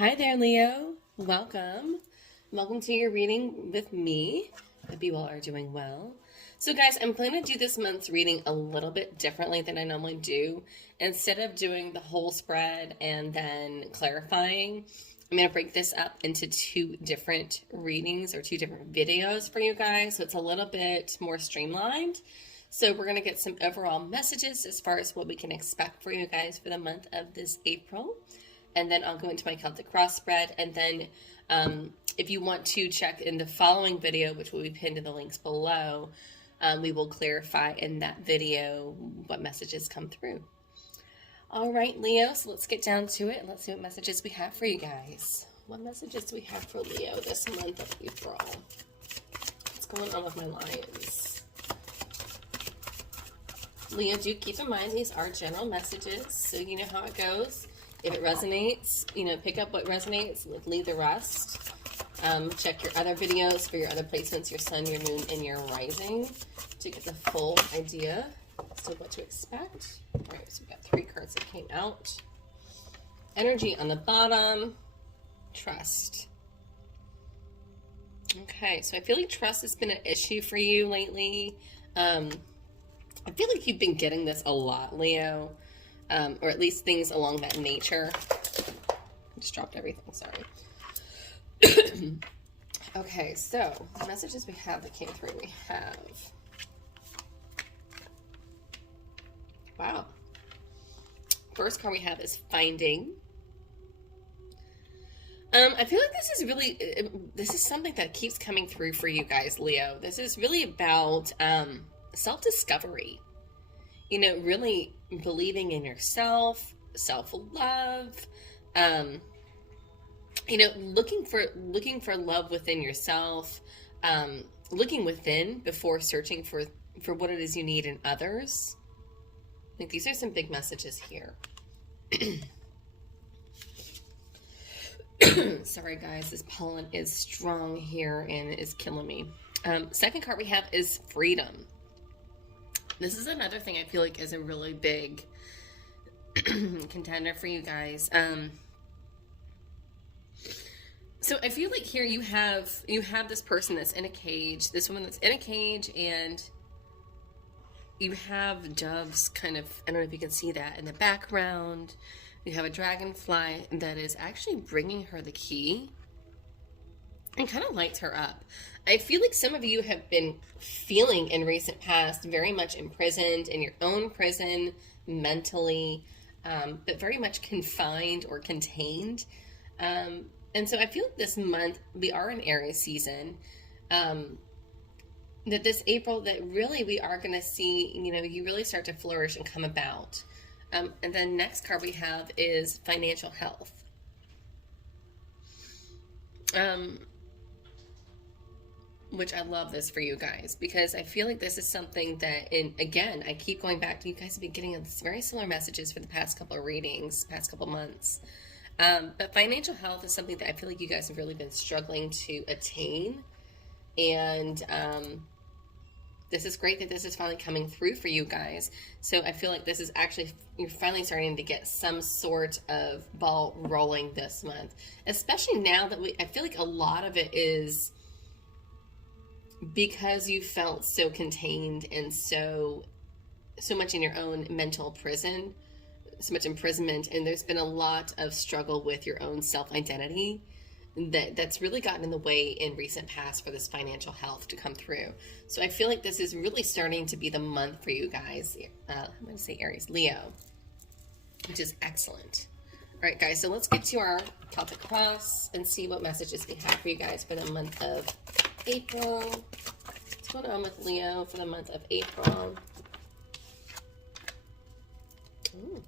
Hi there, Leo. Welcome. Welcome to your reading with me. Hope you all are doing well. So guys, I'm planning to do this month's reading a little bit differently than I normally do. Instead of doing the whole spread and then clarifying, I'm going to break this up into two different readings or two different videos for you guys. So it's a little bit more streamlined. So we're going to get some overall messages as far as what we can expect for you guys for the month of this April. And then I'll go into my Celtic cross spread. And then if you want to check in the following video, which will be pinned in the links below, we will clarify in that video what messages come through. All right, Leo, so let's get down to it. Let's see what messages we have for you guys. What messages do we have for Leo this month of April? What's going on with my lines? Leo, do keep in mind these are general messages, so you know how it goes. If it resonates, pick up what resonates, leave the rest. Check your other videos for your other placements, your sun, your moon, and your rising to get the full idea as to what to expect. All right, so we've got 3 cards that came out. Energy on the bottom, trust. Okay, so I feel like trust has been an issue for you lately. I feel like you've been getting this a lot, Leo. Or at least things along that nature. I just dropped everything, sorry. Okay, so the messages we have that came through, we have... Wow. First card we have is Finding. I feel like this is something that keeps coming through for you guys, Leo. This is really about self-discovery. Really believing in yourself, self-love, looking for love within yourself, looking within before searching for what it is you need in others. I think these are some big messages here. Sorry guys, this pollen is strong here and is killing me. Second card we have is Freedom. This is another thing I feel like is a really big contender for you guys. So I feel like here you have this person that's in a cage, this woman that's in a cage, and you have doves kind of, I don't know if you can see that in the background. You have a dragonfly that is actually bringing her the key and kind of lights her up. I feel like some of you have been feeling in recent past very much imprisoned in your own prison mentally, but very much confined or contained. And so I feel like this month, we are in Aries season, that this April, that really we are going to see, you really start to flourish and come about. And then next card we have is Financial Health. Which I love this for you guys, because I feel like this is something that, again, I keep going back to, you guys have been getting very similar messages for the past couple of readings, past couple months. But financial health is something that I feel like you guys have really been struggling to attain. And this is great that this is finally coming through for you guys. So I feel like this is actually, you're finally starting to get some sort of ball rolling this month. Especially now that I feel like a lot of it is because you felt so contained and so much in your own mental prison, so much imprisonment, and there's been a lot of struggle with your own self-identity that's really gotten in the way in recent past for this financial health to come through. So I feel like this is really starting to be the month for you guys. I'm going to say Aries, Leo, which is excellent. All right, guys, so let's get to our Celtic cross and see what messages we have for you guys for the month of April. What's going on with Leo for the month of April? Ooh.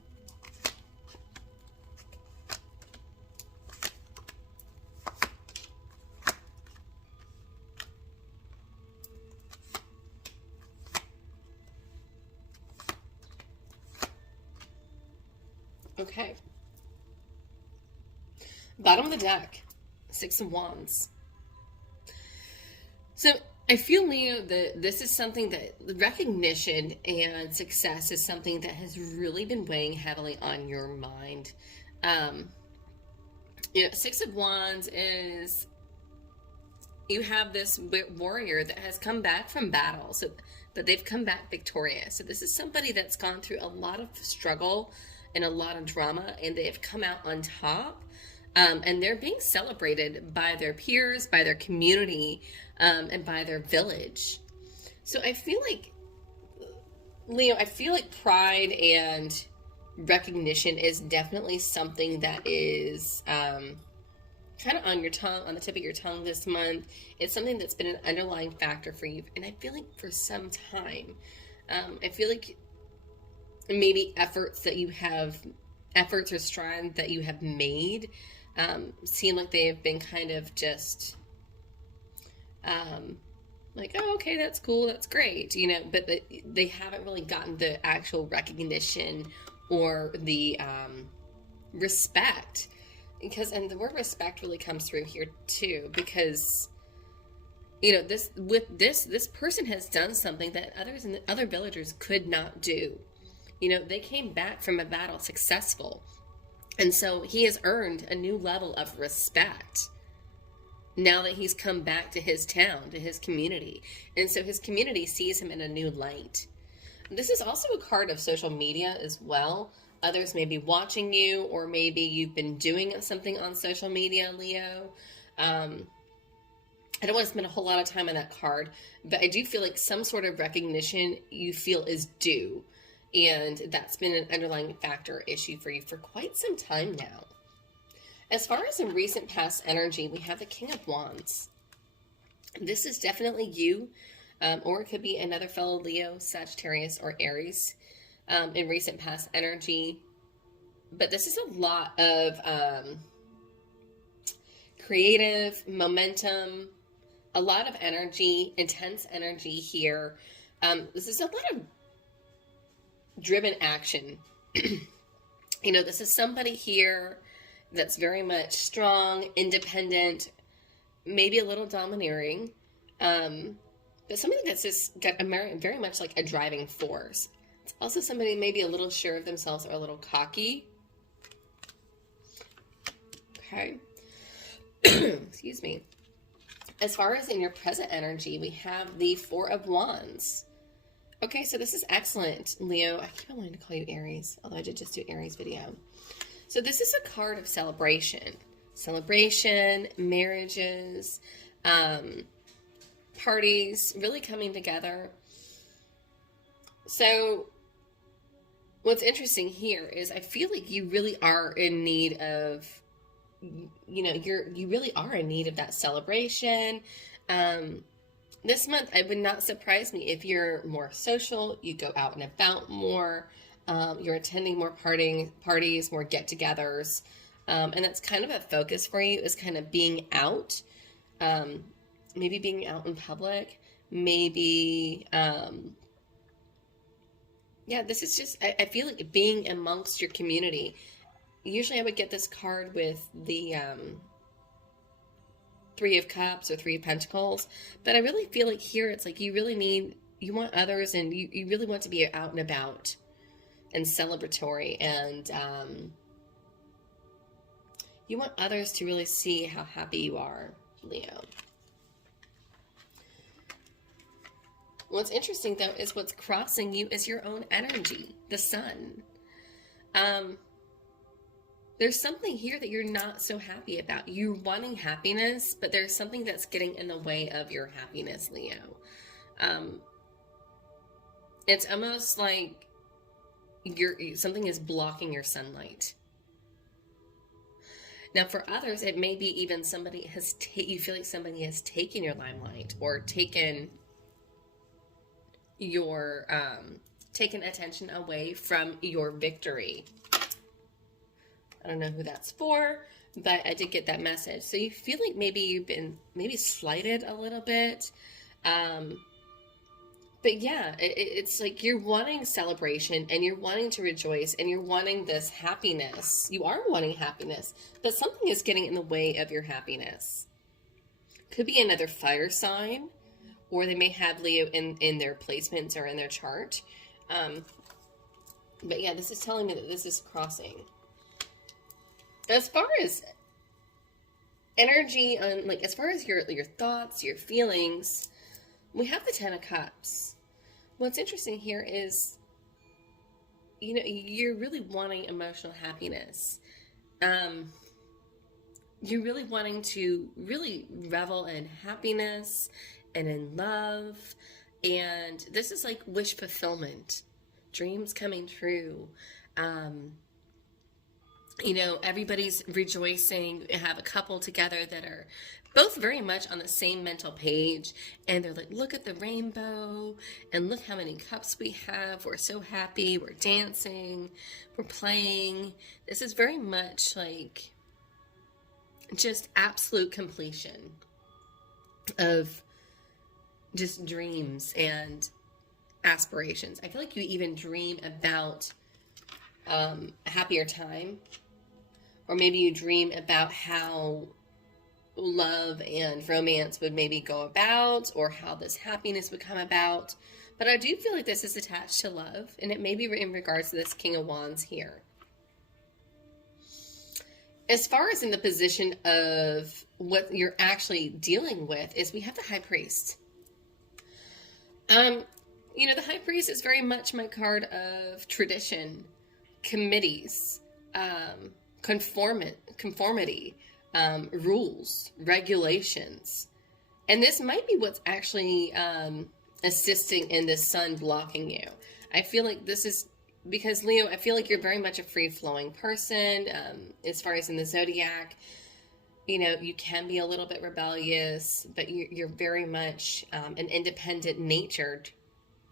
Okay. Bottom of the deck, 6 of Wands. So I feel, Leo, that this is something that recognition and success is something that has really been weighing heavily on your mind. You know, Six of Wands is, you have this warrior that has come back from battle, but they've come back victorious. So this is somebody that's gone through a lot of struggle and a lot of drama, and they have come out on top. And they're being celebrated by their peers, by their community, and by their village. So I feel like, Leo, I feel like pride and recognition is definitely something that is kind of on your tongue, on the tip of your tongue this month. It's something that's been an underlying factor for you. And I feel like for some time, I feel like maybe efforts or strides that you have made seem like they have been kind of just like, oh, okay, that's cool, that's great, you know, but they haven't really gotten the actual recognition or the respect, and the word respect really comes through here too, because, you know, this person has done something that others and other villagers could not do. You know, they came back from a battle successful, and so he has earned a new level of respect now that he's come back to his town, to his community. And so his community sees him in a new light. This is also a card of social media as well. Others may be watching you, or maybe you've been doing something on social media, Leo. I don't want to spend a whole lot of time on that card, but I do feel like some sort of recognition you feel is due. And that's been an underlying factor issue for you for quite some time now. As far as in recent past energy, we have the King of Wands. This is definitely you, or it could be another fellow Leo, Sagittarius, or Aries in recent past energy. But this is a lot of creative momentum, a lot of energy, intense energy here. This is a lot of driven action. You know, this is somebody here that's very much strong, independent, maybe a little domineering, but somebody that's just got very much like a driving force. It's also somebody maybe a little sure of themselves or a little cocky. Okay. Excuse me. As far as in your present energy, we have the Four of Wands. Okay, so this is excellent, Leo. I keep on wanting to call you Aries, although I did just do Aries video. So this is a card of celebration. Celebration, marriages, parties, really coming together. So what's interesting here is I feel like you really are in need of, you know, you really are in need of that celebration. This month, it would not surprise me if you're more social, you go out and about more, you're attending more parties, more get-togethers, and that's kind of a focus for you, is kind of being out, maybe being out in public, maybe, yeah, this is just, I feel like being amongst your community. Usually I would get this card with the Three of Cups or Three of Pentacles, but I really feel like here it's like you want others, and you really want to be out and about and celebratory, and you want others to really see how happy you are, Leo. What's interesting though is what's crossing you is your own energy, the sun. There's something here that you're not so happy about. You're wanting happiness, but there's something that's getting in the way of your happiness, Leo. It's almost like something is blocking your sunlight. Now, for others, it may be even somebody you feel like somebody has taken your limelight, or taken your taken attention away from your victory. I don't know who that's for, but I did get that message. So you feel like maybe you've been slighted a little bit. But yeah, it's like you're wanting celebration, and you're wanting to rejoice, and you're wanting this happiness. You are wanting happiness, but something is getting in the way of your happiness. Could be another fire sign, or they may have Leo in their placements or in their chart. But yeah, this is telling me that this is crossing. As far as energy on, like, as far as your thoughts, your feelings, we have the Ten of Cups. What's interesting here is, you know, you're really wanting emotional happiness. You're really wanting to really revel in happiness and in love. And this is like wish fulfillment, dreams coming true. You know, everybody's rejoicing. We have a couple together that are both very much on the same mental page, and they're like, look at the rainbow, and look how many cups we have. We're so happy. We're dancing. We're playing. This is very much like just absolute completion of just dreams and aspirations. I feel like you even dream about a happier time, or maybe you dream about how love and romance would maybe go about, or how this happiness would come about. But I do feel like this is attached to love, and it may be in regards to this King of Wands here. As far as in the position of what you're actually dealing with, is we have the High Priest. You know, the High Priest is very much my card of tradition, committees, conformity, rules, regulations. And this might be what's actually assisting in this sun blocking you. I feel like this is because, Leo, I feel like you're very much a free-flowing person. As far as in the zodiac, you know, you can be a little bit rebellious, but you're very much an independent natured.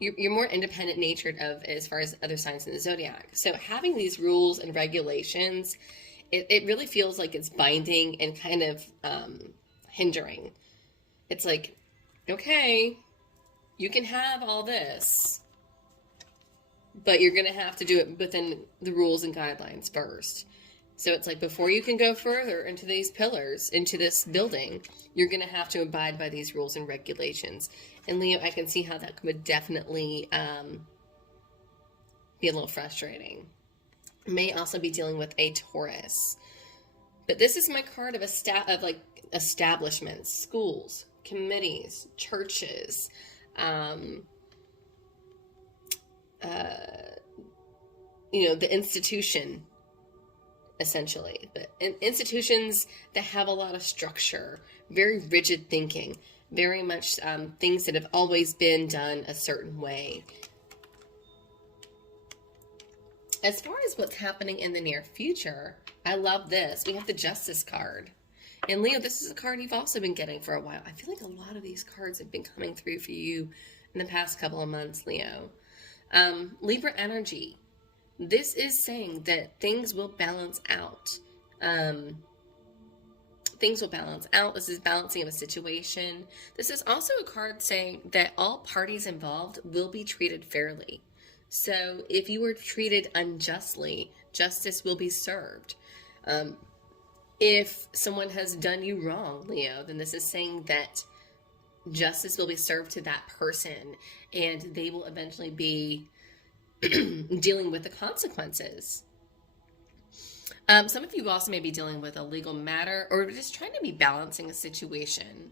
You're more independent natured of as far as other signs in the zodiac. So having these rules and regulations, it really feels like it's binding and kind of hindering. It's like, okay, you can have all this, but you're going to have to do it within the rules and guidelines first. So it's like, before you can go further into these pillars, into this building, you're going to have to abide by these rules and regulations. And Leo, I can see how that would definitely be a little frustrating. May also be dealing with a Taurus. But this is my card of like establishments, schools, committees, churches, you know, the institution, essentially. But institutions that have a lot of structure, very rigid thinking, very much things that have always been done a certain way. As far as what's happening in the near future, I love this. We have the Justice card. And Leo, this is a card you've also been getting for a while. I feel like a lot of these cards have been coming through for you in the past couple of months, Leo. Libra energy. This is saying that things will balance out. Things will balance out. This is balancing of a situation. This is also a card saying that all parties involved will be treated fairly. So if you were treated unjustly, justice will be served. If someone has done you wrong, Leo, then this is saying that justice will be served to that person, and they will eventually be dealing with the consequences. Some of you also may be dealing with a legal matter, or just trying to be balancing a situation.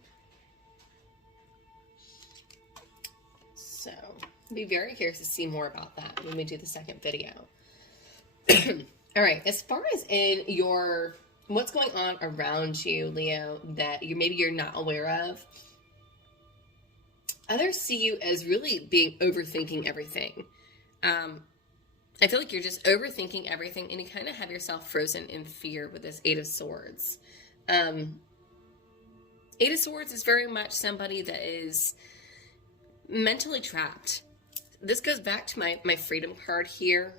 So, I'll be very curious to see more about that when we do the second video. All right, as far as in your what's going on around you, Leo, that maybe you're not aware of, others see you as really being overthinking everything. I feel like you're just overthinking everything, and you kind of have yourself frozen in fear with this Eight of Swords. Eight of Swords is very much somebody that is mentally trapped. This goes back to my freedom card here.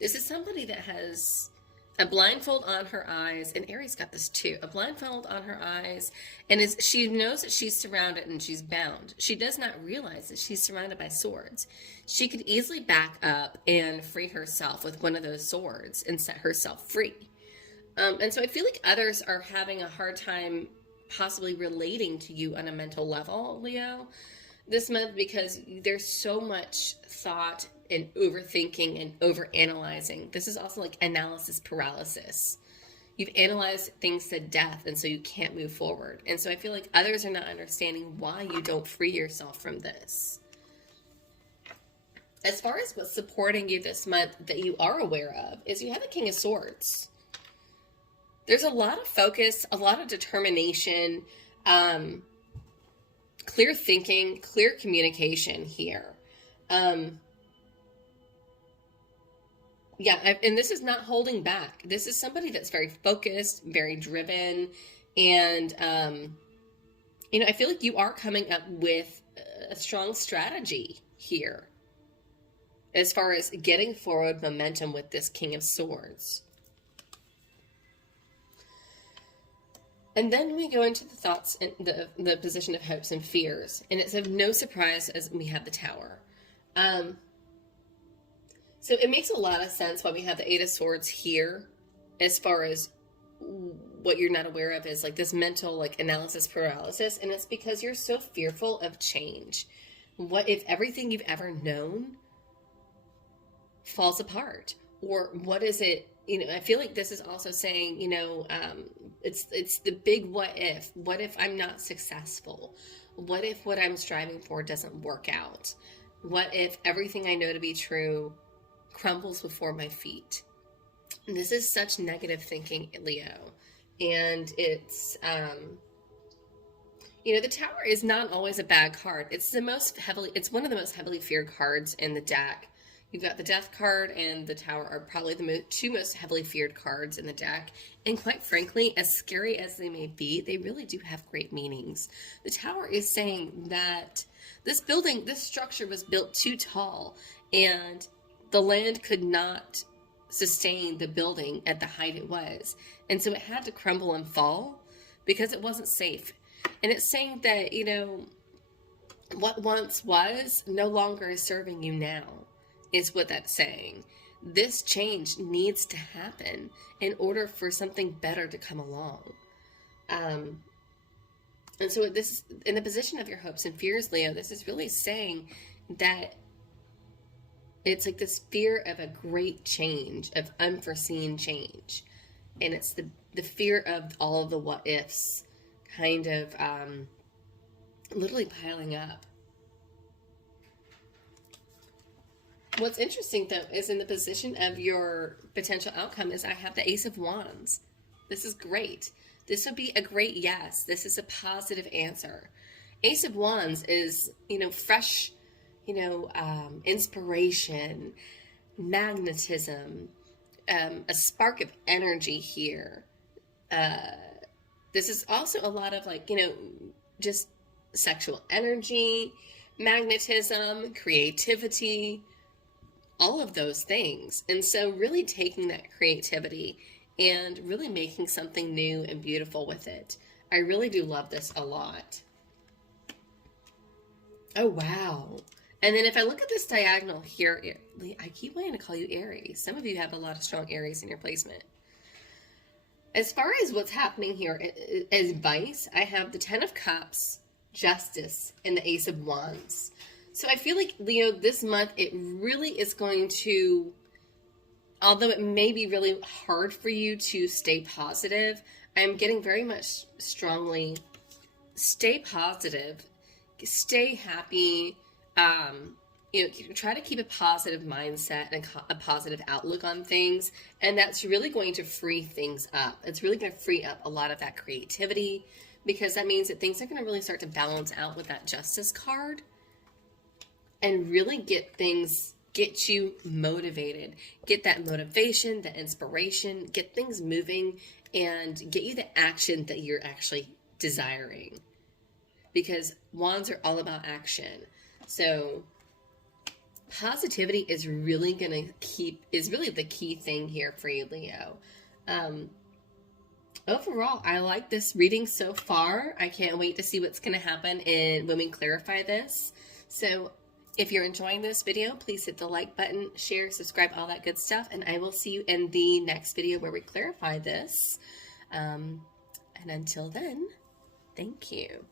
This is somebody that has a blindfold on her eyes, and Aries got this too, a blindfold on her eyes, and she knows that she's surrounded and she's bound. She does not realize that she's surrounded by swords. She could easily back up and free herself with one of those swords and set herself free. And so I feel like others are having a hard time possibly relating to you on a mental level, Leo, this month, because there's so much thought and overthinking and overanalyzing. This is also like analysis paralysis. You've analyzed things to death, and so you can't move forward. And so I feel like others are not understanding why you don't free yourself from this. As far as what's supporting you this month that you are aware of is you have the King of Swords. There's a lot of focus, a lot of determination, clear thinking, clear communication here. Yeah, and this is not holding back. This is somebody that's very focused, very driven, and, I feel like you are coming up with a strong strategy here as far as getting forward momentum with this King of Swords. And then we go into the thoughts and the position of hopes and fears. And it's of no surprise as we have the Tower. So it makes a lot of sense why we have the Eight of Swords here, as far as what you're not aware of is like this mental like analysis paralysis. And it's because you're so fearful of change. What if everything you've ever known falls apart? Or what is it? I feel like this is also saying, it's the big what if. What if I'm not successful? What if what I'm striving for doesn't work out? What if everything I know to be true crumbles before my feet? And this is such negative thinking, Leo. And it's, the Tower is not always a bad card. It's one of the most heavily feared cards in the deck. You've got the Death card and the Tower are probably the two most heavily feared cards in the deck. And quite frankly, as scary as they may be, they really do have great meanings. The Tower is saying that this structure was built too tall, and the land could not sustain the building at the height it was. And so it had to crumble and fall because it wasn't safe. And it's saying that, what once was no longer is serving you now. Is what that's saying. This change needs to happen in order for something better to come along. And so this, in the position of your hopes and fears, Leo, this is really saying that it's like this fear of a great change, of unforeseen change. And it's the fear of all of the what ifs kind of literally piling up. What's interesting, though, is in the position of your potential outcome is I have the Ace of Wands. This is great. This would be a great yes. This is a positive answer. Ace of Wands is, fresh, inspiration, magnetism, a spark of energy here. This is also a lot of just sexual energy, magnetism, creativity, all of those things. And so really taking that creativity and really making something new and beautiful with it. I really do love this a lot. Oh, wow. And then if I look at this diagonal here, I keep wanting to call you Aries. Some of you have a lot of strong Aries in your placement. As far as what's happening here as advice, I have the Ten of Cups, Justice, and the Ace of Wands. So I feel like, Leo, this month, it really is going to, although it may be really hard for you to stay positive, I'm getting very much strongly, stay positive, stay happy, try to keep a positive mindset and a positive outlook on things. And that's really going to free things up. It's really going to free up a lot of that creativity, because that means that things are going to really start to balance out with that Justice card. And really get you motivated, get that motivation, that inspiration, get things moving, and get you the action that you're actually desiring. Because wands are all about action. So positivity is really the key thing here for you, Leo. Overall, I like this reading so far. I can't wait to see what's going to happen when we clarify this. So if you're enjoying this video, please hit the like button, share, subscribe, all that good stuff. And I will see you in the next video where we clarify this. And until then, thank you.